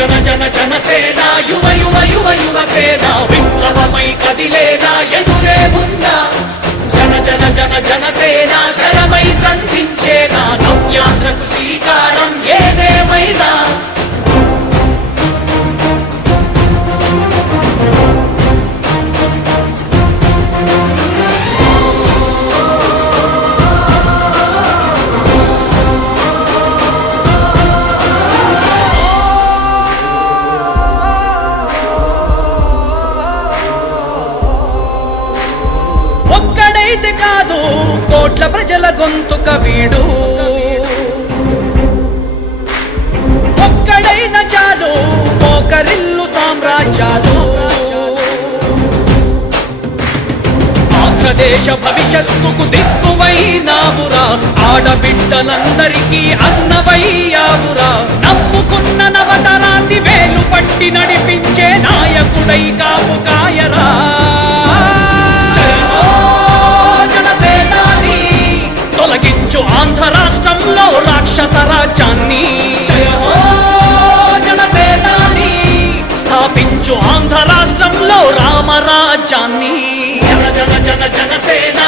జన జన జనసేన యువ యువ యువ యువసేన విప్లవమై కదిలేనా ఎదురే ఉందా జన జన జన జనసేన శరమై సంధించేనా నవ్యాంధ్రకు శ్రీకారం ఏదేమైనా ఒక్కడైతే కాదు కోట్ల ప్రజల గొంతుక వీడు ఒక్కడైన చాలు మోకరిల్లు సామ్రాజ్యాలు ఆంధ్రదేశ భవిష్యత్తుకు దిక్కువైనావురా ఆడబిడ్డలందరికీ అన్నవయ్యావురా నమ్ముకున్న నవతరాన్ని వేలు పట్టి నడిపించే నాయకుడై కాపు కాయరా తొలగించు ఆంధ్ర రాష్ట్రంలో రాక్షస రాజ్యాన్ని స్థాపించు ఆంధ్ర రాష్ట్రంలో రామరాజ్యాన్ని జన జన జన జనసేన